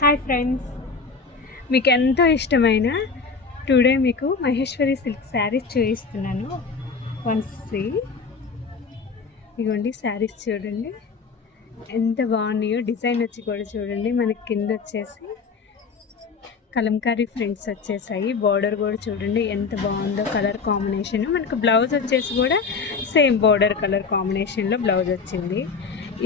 Hi friends, మీకు ఎంతో ఇష్టమైన టుడే మీకు మహేశ్వరి సిల్క్ శారీస్ చూపిస్తున్నాను. వన్స్ ఇదిగోండి శారీస్ చూడండి ఎంత బాగున్నాయో. డిజైన్ వచ్చి కూడా చూడండి, మనకి కింద వచ్చేసి కలంకారీ ఫ్రింట్స్ వచ్చేసాయి. బార్డర్ కూడా చూడండి ఎంత బాగుందో, కలర్ కాంబినేషన్. మనకు బ్లౌజ్ వచ్చేసి కూడా సేమ్ బార్డర్ కలర్ కాంబినేషన్లో బ్లౌజ్ వచ్చింది.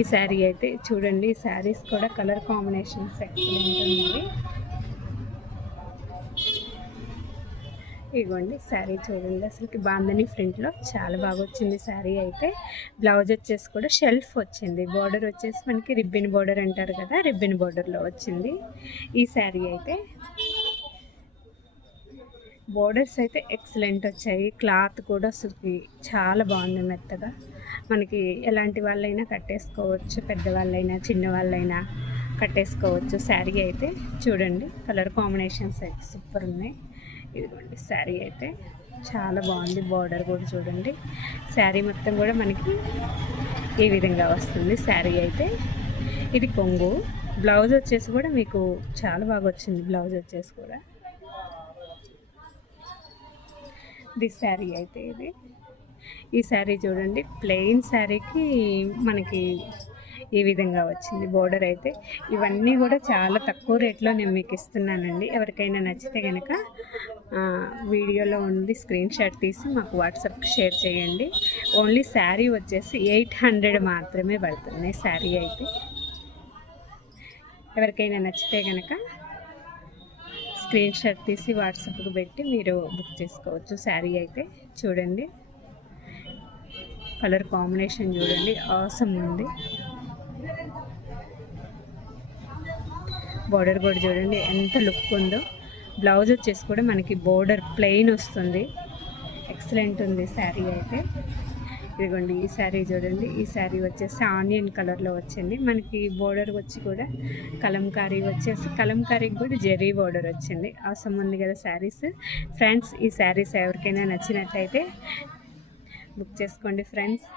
ఈ శారీ అయితే చూడండి, ఈ శారీస్ కూడా కలర్ కాంబినేషన్స్ ఎక్సలెంట్ ఉంది. ఇదిగోండి శారీ చూడండి, అసలుకి బాందని ఫ్రంట్లో చాలా బాగా వచ్చింది శారీ అయితే. బ్లౌజ్ వచ్చేసి కూడా షెల్ఫ్ వచ్చింది. బార్డర్ వచ్చేసి మనకి రిబ్బిన్ బార్డర్ అంటారు కదా, రిబ్బిన్ బార్డర్లో వచ్చింది ఈ శారీ అయితే. బోర్డర్స్ అయితే ఎక్సలెంట్ వచ్చాయి. క్లాత్ కూడా అసలుకి చాలా బాగుంది, మెత్తగా. మనకి ఎలాంటి వాళ్ళైనా కట్టేసుకోవచ్చు, పెద్దవాళ్ళైనా చిన్నవాళ్ళైనా కట్టేసుకోవచ్చు. శారీ అయితే చూడండి, కలర్ కాంబినేషన్స్ అయితే సూపర్ ఉన్నాయి. ఇదిగోండి శారీ అయితే చాలా బాగుంది. బార్డర్ కూడా చూడండి, శారీ మొత్తం కూడా మనకి ఈ విధంగా వస్తుంది శారీ అయితే. ఇది కొంగు. బ్లౌజ్ వచ్చేసి కూడా మీకు చాలా బాగా వచ్చింది. బ్లౌజ్ వచ్చేసి కూడా దిస్ శారీ అయితే ఇది. ఈ శారీ చూడండి, ప్లెయిన్ శారీకి మనకి ఈ విధంగా వచ్చింది బోర్డర్ అయితే. ఇవన్నీ కూడా చాలా తక్కువ రేట్లో నేను మీకు ఇస్తున్నానండి. ఎవరికైనా నచ్చితే కనుక వీడియోలో ఉంది స్క్రీన్ షాట్ తీసి మాకు వాట్సాప్కి షేర్ చేయండి. ఓన్లీ శారీ వచ్చేసి 800 మాత్రమే పడుతుంది శారీ అయితే. ఎవరికైనా నచ్చితే కనుక స్క్రీన్ షాట్ తీసి వాట్సాప్కి పెట్టి మీరు బుక్ చేసుకోవచ్చు. శారీ అయితే చూడండి, కలర్ కాంబినేషన్ చూడండి, ఆసమ్ ఉంది. బార్డర్ కూడా చూడండి ఎంత లుక్ ఉందో. బ్లౌజ్ వచ్చేసి కూడా మనకి బోర్డర్ ప్లెయిన్ వస్తుంది, ఎక్సలెంట్ ఉంది శారీ అయితే. ఇదిగోండి ఈ శారీ చూడండి, ఈ శారీ వచ్చేసి ఆనియన్ కలర్లో వచ్చింది. మనకి బోర్డర్ వచ్చి కూడా కలంకారీ వచ్చేసి, కలంకారీకి కూడా జెరీ బోర్డర్ వచ్చింది. అవసరం ఉంది కదా శారీస్. ఫ్రెండ్స్, ఈ శారీస్ ఎవరికైనా నచ్చినట్లయితే బుక్ చేసుకోండి ఫ్రెండ్స్.